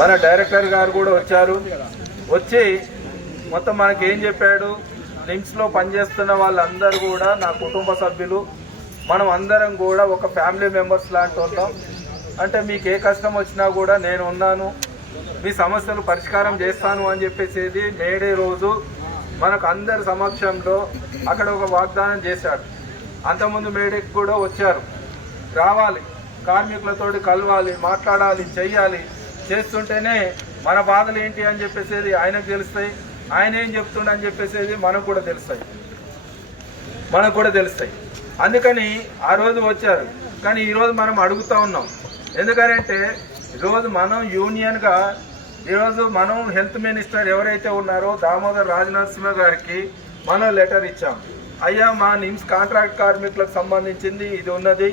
మన డైరెక్టర్ గారు కూడా వచ్చారు. వచ్చి మొత్తం మనకి ఏం చెప్పాడు, నిమ్స్లో పనిచేస్తున్న వాళ్ళందరూ కూడా నా కుటుంబ సభ్యులు, మనం అందరం కూడా ఒక ఫ్యామిలీ మెంబర్స్ లాంటి ఉంటాం. అంటే మీకు ఏ కష్టం వచ్చినా కూడా నేను ఉన్నాను, మీ సమస్యలు పరిష్కారం చేస్తాను అని చెప్పేసి మేడే రోజు మనకు అందరి సమక్షంలో అక్కడ ఒక వాగ్దానం చేశాడు. అంతకుముందు మేడేకి కూడా వచ్చారు, రావాలి, కార్మికులతోటి కలవాలి, మాట్లాడాలి, చెయ్యాలి, చేస్తుంటేనే మన బాధలు ఏంటి అని చెప్పేసి ఆయనకు తెలుస్తాయి, ఆయన ఏం చెప్తుండని చెప్పేసి మనకు కూడా తెలుస్తాయి. అందుకని ఆ రోజు వచ్చారు. కానీ ఈరోజు మనం అడుగుతూ ఉన్నాం, ఎందుకంటే ఈరోజు మనం యూనియన్గా ఈరోజు మనం హెల్త్ మినిస్టర్ ఎవరైతే ఉన్నారో దామోదర్ రాజనరసింహ గారికి మనం లెటర్ ఇచ్చాం. అయ్యా, మా నిమ్స్ కాంట్రాక్ట్ కార్మికులకు సంబంధించింది ఇది ఉన్నది.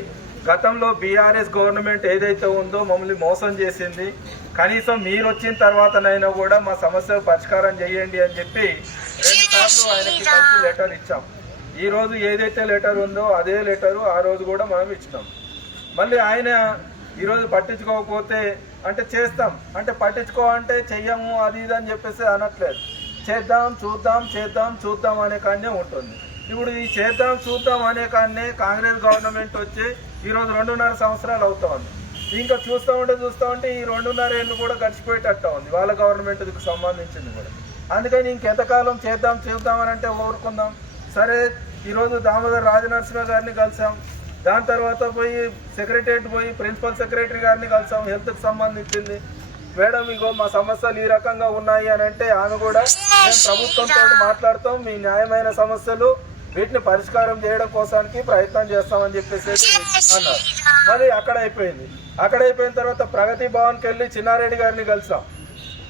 గతంలో బీఆర్ఎస్ గవర్నమెంట్ ఏదైతే ఉందో మమ్మల్ని మోసం చేసింది. కనీసం మీరు వచ్చిన తర్వాతనైనా కూడా మా సమస్యలు పరిష్కారం చేయండి అని చెప్పి 2 సార్లు ఆయనకి కలిసి లెటర్ ఇచ్చాం. ఈరోజు ఏదైతే లెటర్ ఉందో అదే లెటరు ఆ రోజు కూడా మనం ఇచ్చినాం. మళ్ళీ ఆయన ఈరోజు పట్టించుకోకపోతే అంటే చేస్తాం, అంటే పట్టించుకో అంటే చెయ్యము అది ఇది అని చెప్పేసి అనట్లేదు. చేద్దాం చూద్దాం అనే కాడనే ఉంటుంది. ఇప్పుడు ఈ చేద్దాం చూద్దాం అనే కాడనే కాంగ్రెస్ గవర్నమెంట్ వచ్చి ఈరోజు 2.5 సంవత్సరాలు అవుతా ఉంది. ఇంకా చూస్తూ ఉంటే ఈ 2.5 ఏళ్ళు కూడా గడిచిపోయేటట్టు ఉంది వాళ్ళ గవర్నమెంట్కి సంబంధించింది కూడా. అందుకని ఇంకెంతకాలం చేద్దాం అని అంటే ఊరుకుందాం. సరే, ఈరోజు దామోదర్ రాజనరసింహ గారిని కలిసాం, దాని తర్వాత పోయి సెక్రటరియట్ పోయి ప్రిన్సిపల్ సెక్రటరీ గారిని కలిసాం, హెల్త్కి సంబంధించింది. మేడం, ఇగో మా సమస్యలు ఈ రకంగా ఉన్నాయి అని అంటే ఆమె కూడా మేము ప్రభుత్వంతో మాట్లాడతాం, మీ న్యాయమైన సమస్యలు వీటిని పరిష్కారం చేయడం కోసానికి ప్రయత్నం చేస్తామని చెప్పేసి అన్నారు. మరి అక్కడ అయిపోయిన తర్వాత ప్రగతి భవన్కి వెళ్ళి చిన్నారెడ్డి గారిని కలిసాం,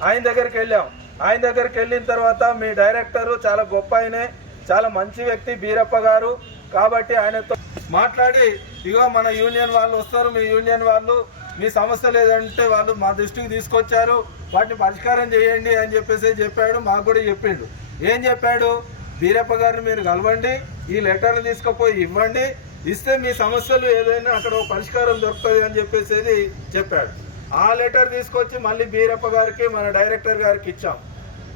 ఆయన దగ్గరికి వెళ్ళిన తర్వాత మీ డైరెక్టరు చాలా గొప్ప ఆయనే, చాలా మంచి వ్యక్తి బీరప్ప గారు, కాబట్టి ఆయనతో మాట్లాడి ఇగో మన యూనియన్ వాళ్ళు వస్తారు, మీ యూనియన్ వాళ్ళు మీ సమస్య లేదంటే వాళ్ళు మా దృష్టికి తీసుకొచ్చారు, వాటిని పరిష్కారం చేయండి అని చెప్పేసి చెప్పాడు. మాకు కూడా చెప్పిండు. ఏం చెప్పాడు, బీరప్ప గారిని మీరు కలవండి, ఈ లెటర్ని తీసుకుపోయి ఇవ్వండి, ఇస్తే మీ సమస్యలు ఏదైనా అక్కడ పరిష్కారం దొరుకుతుంది అని చెప్పేసి చెప్పాడు. ఆ లెటర్ తీసుకొచ్చి మళ్ళీ బీరప్ప గారికి మన డైరెక్టర్ గారికి ఇచ్చాం.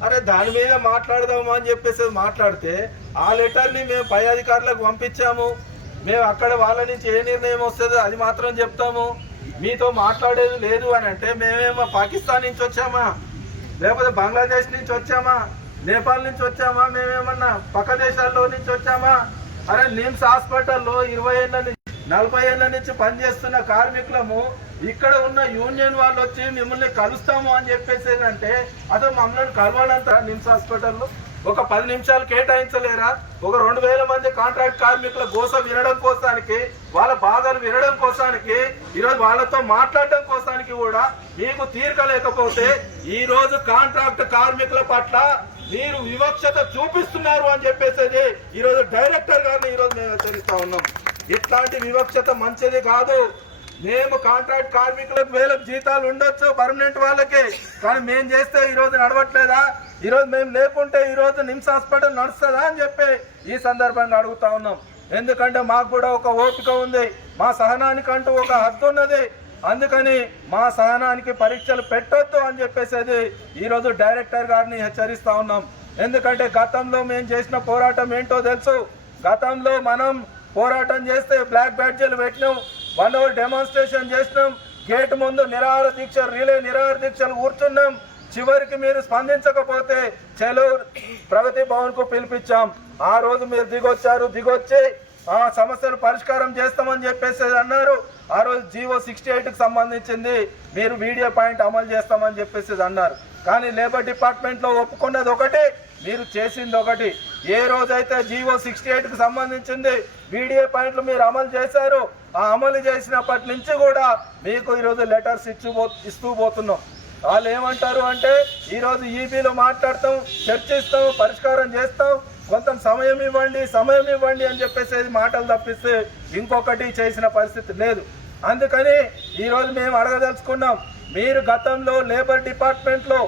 అరే, దాని మీద మాట్లాడదాము అని చెప్పేసి మాట్లాడితే ఆ లెటర్ని మేము పై అధికారులకు పంపించాము. మేము అక్కడ వాళ్ళ నుంచి ఏ నిర్ణయం వస్తుందో అది మాత్రం చెప్తాము, మీతో మాట్లాడేది లేదు అని అంటే మేమేమో పాకిస్తాన్ నుంచి వచ్చామా, లేకపోతే బంగ్లాదేశ్ నుంచి వచ్చామా, నేపాల్ నుంచి వచ్చామా, మేమేమన్నా పక్క దేశాల్లో నుంచి వచ్చామా? అరే, నిమ్స్ హాస్పిటల్లో 20 ఏళ్ళ నుంచి 40 ఏళ్ళ నుంచి పనిచేస్తున్న కార్మికులము ఇక్కడ ఉన్న యూనియన్ వాళ్ళు వచ్చి మిమ్మల్ని కలుస్తాము అని చెప్పేసి అంటే అసలు మమ్మల్ని కలవాలంత నిమ్స్ హాస్పిటల్లో ఒక 10 నిమిషాలు కేటాయించలేరా? ఒక 2000 మంది కాంట్రాక్ట్ కార్మికుల గోస వినడం కోసానికి, వాళ్ళ బాధలు వినడం కోసానికి, ఈరోజు వాళ్ళతో మాట్లాడడం కోసానికి కూడా మీకు తీరిక లేకపోతే ఈరోజు కాంట్రాక్ట్ కార్మికుల పట్ల మీరు వివక్షత చూపిస్తున్నారు అని చెప్పేసి ఈరోజు డైరెక్టర్ గారిని ఈరోజు మేము హెచ్చరిస్తా ఉన్నాం. ఇట్లాంటి వివక్షత మంచిది కాదు. మేము కాంట్రాక్ట్ కార్మికులకు 1000 జీతాలు ఉండొచ్చు పర్మనెంట్ వాళ్ళకి, కానీ మేము చేస్తే ఈరోజు నడవట్లేదా? ఈరోజు మేము లేకుంటే ఈరోజు నిమ్స్ హాస్పిటల్ నడుస్తుందా అని చెప్పి ఈ సందర్భంగా అడుగుతా ఉన్నాం. ఎందుకంటే మాకు కూడా ఒక ఓపిక ఉంది, మా సహనానికంటూ ఒక హద్దు ఉన్నది. అందుకని మా సహనానికి పరీక్షలు పెట్టొద్దు అని చెప్పేసి ఈరోజు డైరెక్టర్ గారిని హెచ్చరిస్తా ఉన్నాం. ఎందుకంటే గతంలో మేము చేసిన పోరాటం ఏంటో తెలుసు. గతంలో మనం పోరాటం చేస్తే బ్లాక్ బ్యాడ్జీలు పెట్టినాం, 1 అవర్ డెమాన్స్ట్రేషన్ చేసినాం, గేట్ ముందు రిలే నిరాహార దీక్షలు కూర్చున్నాం. చివరికి మీరు స్పందించకపోతే చలో ప్రగతి భవన్ కు పిలిపించాం. ఆ రోజు మీరు దిగొచ్చి ఆ సమస్యలు పరిష్కారం చేస్తామని చెప్పేసి అన్నారు. ఆ రోజు జీవో 68కి సంబంధించింది మీరు వీడియో పాయింట్ అమలు చేస్తామని చెప్పేసి అన్నారు. కానీ లేబర్ డిపార్ట్మెంట్లో ఒప్పుకున్నది ఒకటి, మీరు చేసింది ఒకటి. ఏ రోజైతే జీవో 68కి సంబంధించింది వీడియో పాయింట్లు మీరు అమలు చేశారు, ఆ అమలు చేసినప్పటి నుంచి కూడా మీకు ఈరోజు లెటర్స్ ఇస్తూ పోతున్నాం. వాళ్ళు ఏమంటారు అంటే ఈరోజు ఈబీలో మాట్లాడతాం, చర్చిస్తాం, పరిష్కారం చేస్తాం, కొంత సమయం ఇవ్వండి అని చెప్పేసి మాటలు తప్పిస్తే ఇంకొకటి చేసిన పరిస్థితి లేదు. అందుకని ఈరోజు మేము అడగదలుచుకున్నాం, మీరు గతంలో లేబర్ డిపార్ట్మెంట్లో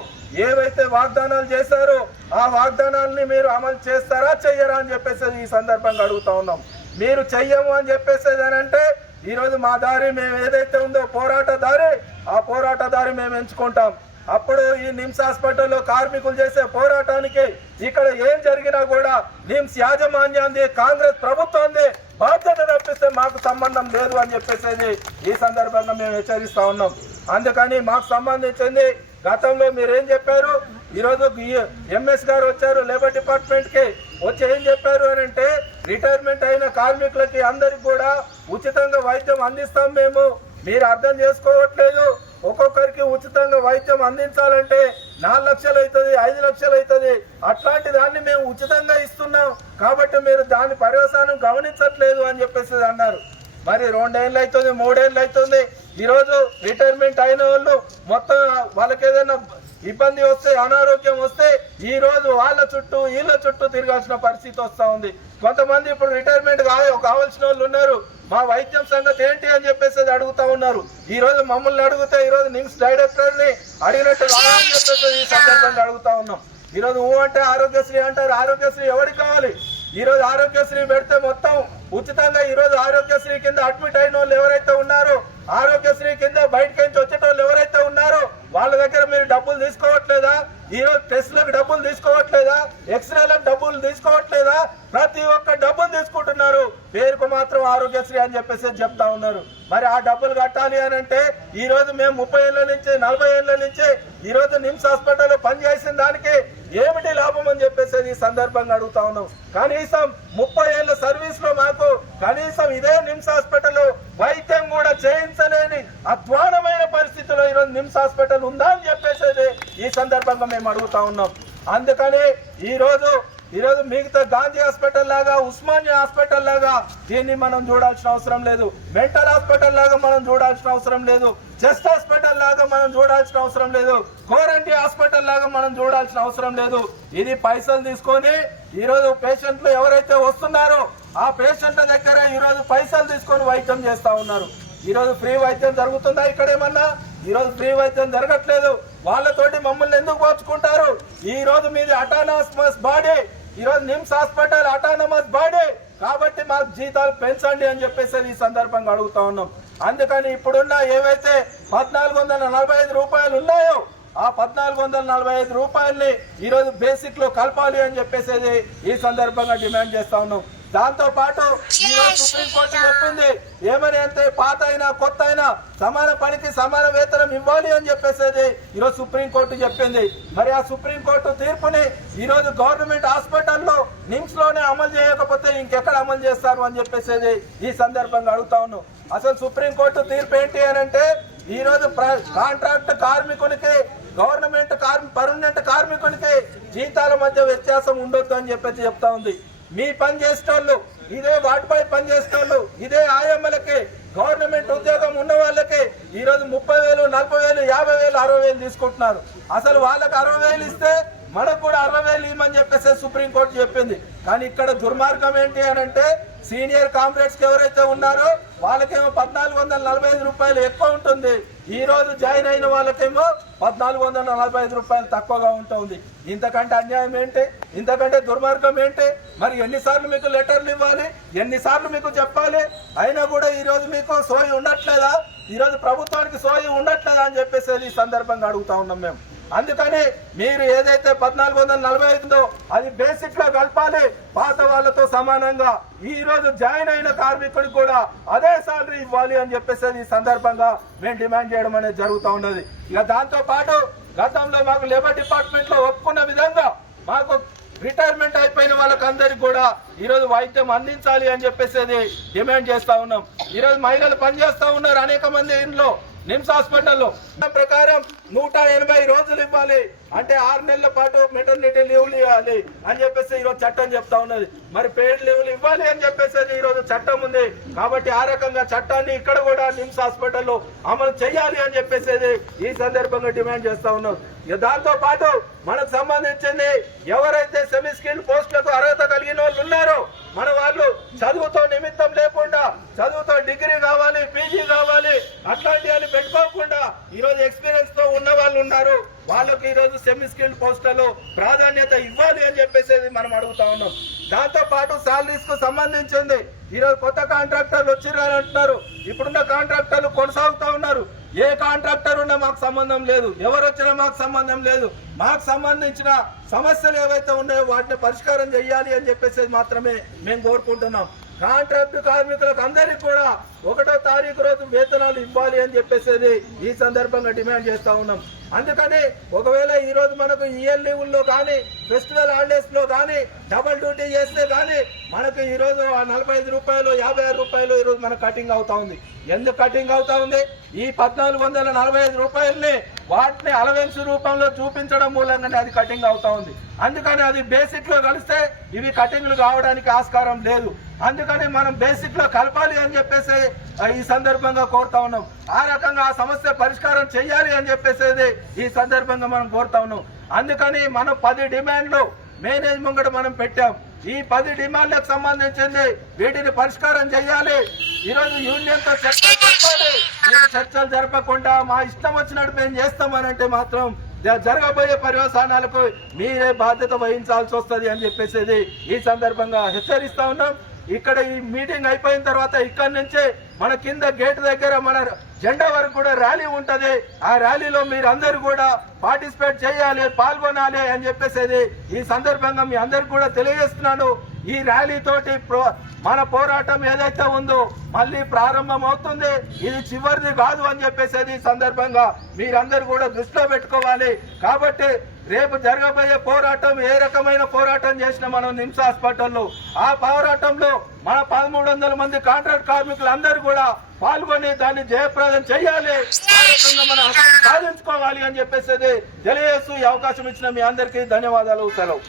ఏవైతే వాగ్దానాలు చేశారో ఆ వాగ్దానాలని మీరు అమలు చేస్తారా చెయ్యరా అని చెప్పేసి ఈ సందర్భంగా అడుగుతా ఉన్నాం. మీరు చెయ్యము అని చెప్పేసి అంటే ఈరోజు మా దారి మేము ఏదైతే ఉందో పోరాట దారి, ఆ పోరాట దారి మేము ఎంచుకుంటాం. అప్పుడు ఈ నిమ్స్ హాస్పిటల్లో కార్మికులు చేసే పోరాటానికి ఇక్కడ ఏం జరిగినా కూడా నిమ్స్ యాజమాన్యాన్ని కాంగ్రెస్ ప్రభుత్వాన్ని బాధ్యత తప్పిస్తే మాకు సంబంధం లేదు అని చెప్పేసి ఈ సందర్భంగా మేము హెచ్చరిస్తా ఉన్నాం. అందుకని మాకు సంబంధించింది గతంలో మీరేం చెప్పారు, ఈరోజు ఎంఎస్ గారు వచ్చారు లేబర్ డిపార్ట్మెంట్ కి వచ్చి ఏం చెప్పారు అని అంటే రిటైర్మెంట్ అయిన కార్మికులకి అందరికి కూడా ఉచితంగా వైద్యం అందిస్తాం మేము. మీరు అర్థం చేసుకోవట్లేదు. ఒక్కొక్కరికి ఉచితంగా వైద్యం అందించాలంటే 4 లక్షలు అవుతుంది, 5 లక్షలు అవుతుంది. అట్లాంటి దాన్ని మేము ఉచితంగా ఇస్తున్నాం కాబట్టి మీరు దాని పర్యవసానం గమనించట్లేదు అని చెప్పేసి అన్నారు. మరి 2 ఏళ్ళు అవుతుంది, 3 ఏళ్ళు అవుతుంది. ఈరోజు రిటైర్మెంట్ అయిన వాళ్ళు మొత్తం వాళ్ళకి ఏదైనా ఇబ్బంది వస్తే, అనారోగ్యం వస్తే ఈ రోజు వాళ్ళ చుట్టూ వీళ్ళ చుట్టూ తిరగాల్సిన పరిస్థితి వస్తా ఉంది. కొంతమంది ఇప్పుడు రిటైర్మెంట్ కావాల్సిన వాళ్ళు ఉన్నారు. మా వైద్యం సంగతి ఏంటి అని చెప్పేసి అడుగుతా ఉన్నారు. ఈ రోజు మమ్మల్ని అడిగితే ఈ రోజు నిమ్స్ డైరెక్టర్ ని అడిగినట్టు రావాలని చెప్పేసి ఈ సందర్భంగా అడుగుతా ఉన్నాం. ఈ రోజు అంటే ఆరోగ్యశ్రీ అంటారు. ఆరోగ్యశ్రీ ఎవరికి కావాలి? ఈ రోజు ఆరోగ్యశ్రీ పెడితే మొత్తం ఉచితంగా ఈ రోజు ఆరోగ్యశ్రీ కింద అడ్మిట్ అయిన వాళ్ళు ఎవరైతే ఉన్నారో, ఆరోగ్యశ్రీ కింద బయటకి నుంచి వచ్చేటోళ్ళు ఎవరైతే ఉన్నారో వాళ్ళ దగ్గర మీరు డబ్బులు తీసుకోవట్లేదా? ఈ రోజు టెస్ట్లకు డబ్బులు తీసుకోవట్లేదా? ఎక్స్రేలకు డబ్బులు తీసుకోవట్లేదా? ప్రతి ఒక్క డబ్బులు తీసుకుంటున్నారు. పేరుకు మాత్రం ఆరోగ్యశ్రీ అని చెప్పేసి చెప్తా ఉన్నారు. మరి ఆ డబ్బులు కట్టాలి అని అంటే ఈ రోజు మేము 30 ఏళ్ల నుంచి 40 ఏళ్ల నుంచి ఈ రోజు నిమ్స్ హాస్పిటల్లో పనిచేసిన దానికి ఏమిటి లాభం అని చెప్పేసి ఈ సందర్భంగా అడుగుతా ఉన్నాం. కనీసం 30 ఏళ్ల సర్వీస్ లో మాకు కనీసం ఇదే నిమ్స్ హాస్పిటల్లో వైద్యం కూడా చేయించలేని అధ్వానమైన పరిస్థితిలో ఈరోజు నిమ్స్ హాస్పిటల్ ఉందా అని చెప్పేసి ఈ సందర్భంగా మేము అడుగుతా ఉన్నాం. అందుకని ఈరోజు మిగతా గాంధీ హాస్పిటల్ లాగా, ఉస్మానియా హాస్పిటల్ లాగా దీన్ని మనం చూడాల్సిన అవసరం లేదు. మెంటల్ హాస్పిటల్ లాగా మనం చూడాల్సిన అవసరం లేదు. చెస్ట్ హాస్పిటల్ లాగా మనం చూడాల్సిన అవసరం లేదు. కోరంటీ హాస్పిటల్ లాగా మనం చూడాల్సిన అవసరం లేదు. ఇది పైసలు తీసుకొని ఈరోజు పేషెంట్లు ఎవరైతే వస్తున్నారో ఆ పేషెంట్ల దగ్గర ఈరోజు పైసలు తీసుకొని వైద్యం చేస్తా ఉన్నారు. ఈరోజు ఫ్రీ వైద్యం జరుగుతుందా ఇక్కడ ఏమన్నా? ఈరోజు ఫ్రీ వైద్యం జరగట్లేదు. వాళ్ళతోటి మమ్మల్ని ఎందుకు పోల్చుకుంటారు? ఈ రోజు మీది అటానమస్ బాడీ, ఈరోజు నిమ్స్ హాస్పిటల్ అటానమస్ బాడీ కాబట్టి మాకు జీతాలు పెంచండి అని చెప్పేసి ఈ సందర్భంగా అడుగుతా ఉన్నాం. అందుకని ఇప్పుడున్న ఏవైతే 1445 రూపాయలు ఉన్నాయో ఆ 1445 రూపాయల్ని ఈరోజు బేసిక్ లో కలపాలి అని చెప్పేసి ఈ సందర్భంగా డిమాండ్ చేస్తా ఉన్నాం. దాంతో పాటు ఈరోజు సుప్రీంకోర్టు చెప్పింది ఏమని అంటే పాత అయినా కొత్త అయినా సమాన పనికి సమాన వేతనం ఇవ్వాలి అని చెప్పేసి ఈరోజు సుప్రీంకోర్టు చెప్పింది. మరి ఆ సుప్రీంకోర్టు తీర్పుని ఈరోజు గవర్నమెంట్ హాస్పిటల్లో నిమ్స్ లోనే అమలు చేయకపోతే ఇంకెక్కడ అమలు చేస్తారు అని చెప్పేసి ఈ సందర్భంగా అడుగుతా ఉన్నాం. అసలు సుప్రీంకోర్టు తీర్పు ఏంటి అని అంటే ఈ రోజు కాంట్రాక్ట్ కార్మికునికి గవర్నమెంట్ పర్మనెంట్ కార్మికునికి జీతాల మధ్య వ్యత్యాసం ఉండొద్దు అని చెప్పేసి చెప్తా ఉంది. మీ పని చేసేటోళ్ళు ఇదే వాటిపై పని చేసేటోళ్ళు ఇదే ఆయమ్మలకి గవర్నమెంట్ ఉద్యోగం ఉన్న వాళ్ళకి ఈరోజు 30,000, 40,000, 50,000, 60,000 తీసుకుంటున్నారు. అసలు వాళ్ళకి 60,000 ఇస్తే మనకు కూడా 60,000 ఇవ్వమని చెప్పేసి సుప్రీంకోర్టు చెప్పింది. కానీ ఇక్కడ దుర్మార్గం ఏంటి అని అంటే సీనియర్ కామ్రేడ్స్ ఎవరైతే ఉన్నారో వాళ్ళకేమో 1445 రూపాయలు ఎక్కువ ఉంటుంది. ఈ రోజు జాయిన్ అయిన వాళ్ళకేమో 1445 రూపాయలు తక్కువగా ఉంటుంది. ఇంతకంటే అన్యాయం ఏంటి? ఇంతకంటే దుర్మార్గం ఏంటి? మరి ఎన్నిసార్లు మీకు లెటర్లు ఇవ్వాలి? ఎన్నిసార్లు మీకు చెప్పాలి? అయినా కూడా ఈ రోజు మీకు సోయి ఉండట్లేదా? ఈ రోజు ప్రభుత్వానికి సోయి ఉండట్లేదా అని చెప్పేసి ఈ సందర్భంగా అడుగుతా ఉన్నాం మేము. అందుకని మీరు ఏదైతే 1445 అది బేసిక్ లో కలపాలి పాత వాళ్ళతో సమానంగా. ఈ రోజు జాయిన్ అయిన కార్మికుడికి కూడా అదే సాలరీ ఇవ్వాలి అని చెప్పేసి ఈ సందర్భంగా మేము డిమాండ్ చేయడం అనేది జరుగుతూ ఉన్నది. ఇక దాంతో పాటు గతంలో మాకు లేబర్ డిపార్ట్మెంట్ లో ఒప్పుకున్న విధంగా మాకు రిటైర్మెంట్ అయిపోయిన వాళ్ళకందరికి కూడా ఈరోజు వైద్యం అందించాలి అని చెప్పేసి డిమాండ్ చేస్తా ఉన్నాం. ఈరోజు మహిళలు పనిచేస్తా ఉన్నారు అనేక మంది ఇంట్లో నిమ్స్ హాస్పిటల్లో ప్రకారం 180 రోజులు ఇవ్వాలి అంటే 6 నెలల పాటు మెటర్నిటీ లీవ్లు ఇవ్వాలి అని చెప్పేసి ఈరోజు చట్టం చెప్తా ఉన్నది. మరి పెయిడ్ లీవ్లు ఇవ్వాలి అని చెప్పేసి ఈరోజు చట్టం ఉంది కాబట్టి ఆ రకంగా చట్టాన్ని ఇక్కడ కూడా నిమ్స్ హాస్పిటల్లో అమలు చేయాలి అని చెప్పేసి ఈ సందర్భంగా డిమాండ్ చేస్తా ఉన్నాం. దాంతో పాటు మనకు సంబంధించింది ఎవరైతే సెమీ స్కిల్డ్ పోస్టులకు అర్హత కలిగిన వాళ్ళు ఉన్నారో మన వాళ్ళు చదువుతో నిమిత్తం లేకుండా చదువుతో డిగ్రీ కావాలి, పీజీ కావాలి అట్లాంటి అని పెట్టుకోకుండా ఈరోజు ఎక్స్పీరియన్స్ తో ఉన్న వాళ్ళు ఉన్నారు. వాళ్ళకి ఈరోజు సెమీ స్కిల్డ్ పోస్టులలో ప్రాధాన్యత ఇవ్వాలి అని చెప్పేసి మనం అడుగుతా ఉన్నాం. దాంతో పాటు సాలరీస్ కు సంబంధించింది ఈరోజు కొత్త కాంట్రాక్టర్లు వచ్చిర్రని అంటున్నారు. ఇప్పుడున్న కాంట్రాక్టర్లు కొనసాగుతూ ఉన్నారు. ఏ కాంట్రాక్టర్ ఉన్నా మాకు సంబంధం లేదు, ఎవరు వచ్చినా మాకు సంబంధం లేదు. మాకు సంబంధించిన సమస్యలు ఏవైతే ఉన్నాయో వాటిని పరిష్కారం చేయాలి అని చెప్పేసి మాత్రమే మేము కోరుకుంటున్నాం. కాంట్రాక్ట్ కార్మికులకు అందరికీ కూడా 1వ తారీఖు రోజు వేతనాలు ఇవ్వాలి అని చెప్పేసి ఈ సందర్భంగా డిమాండ్ చేస్తా ఉన్నాం. అందుకని ఒకవేళ ఈ రోజు మనకు ఈఎల్ లీవుల్లో కానీ ఫెస్టివల్ హాలిడేస్ లో కానీ డబుల్ డ్యూటీ చేస్తే కానీ మనకు ఈ రోజు 45 రూపాయలు 56 రూపాయలు ఈ రోజు మనకు కటింగ్ అవుతా ఉంది. ఎందుకు కటింగ్ అవుతా ఉంది? ఈ 1445 రూపాయలని వాటిని అలవెన్స్ రూపంలో చూపించడం మూలంగానే అది కటింగ్ అవుతా ఉంది. అందుకని అది బేసిక్ లో కలిస్తే ఇవి కటింగ్లు కావడానికి ఆస్కారం లేదు. అందుకని మనం బేసిక్ లో కలపాలి అని చెప్పేసి ఈ సందర్భంగా కోరుతా ఉన్నాం. ఆ రకంగా ఆ సమస్య పరిష్కారం చేయాలి అని చెప్పేసి ఈ సందర్భంగా మనం కోరుతా ఉన్నాం. అందుకని మనం 10 డిమాండ్లు మేనేజ్ ముంగట మనం పెట్టాం. ఈ 10 డిమాండ్లకు సంబంధించింది వీటిని పరిష్కారం చేయాలి. ఈరోజు యూనియన్ తో చర్చలు జరపకుండా మా ఇష్టం వచ్చినట్టు మేము చేస్తామనంటే మాత్రం జరగబోయే పర్యవసానాలకు మీరే బాధ్యత వహించాల్సి వస్తుంది అని చెప్పేసి ఈ సందర్భంగా హెచ్చరిస్తా ఉన్నాం. ఇక్కడ ఈ మీటింగ్ అయిపోయిన తర్వాత ఇక్కడి నుంచే మన కింద గేట్ దగ్గర మన జెండా వరకు కూడా ర్యాలీ ఉంటది. ఆ ర్యాలీలో మీరు అందరూ కూడా పార్టిసిపేట్ చేయాలి, పాల్గొనాలి అని చెప్పేసి ఈ సందర్భంగా మీ అందరికి కూడా తెలియజేస్తున్నాను. ఈ ర్యాలీ తోటి మన పోరాటం ఏదైతే ఉందో మళ్ళీ ప్రారంభం అవుతుంది. ఇది చివరిది కాదు అని చెప్పేసి ఈ సందర్భంగా మీరందరూ కూడా దృష్టిలో పెట్టుకోవాలి. కాబట్టి రేపు జరగబోయే పోరాటం ఏ రకమైన పోరాటం చేసినా మనం నిమ్స్ హాస్పిటల్లో ఆ పోరాటంలో మన 1300 మంది కాంట్రాక్ట్ కార్మికులు అందరూ కూడా పాల్గొని దాన్ని జయప్రదం చేయాలి, మనం సాధించుకోవాలి అని చెప్పేసి తెలియజేస్తూ ఈ అవకాశం ఇచ్చిన మీ అందరికీ ధన్యవాదాలు. సెలవు.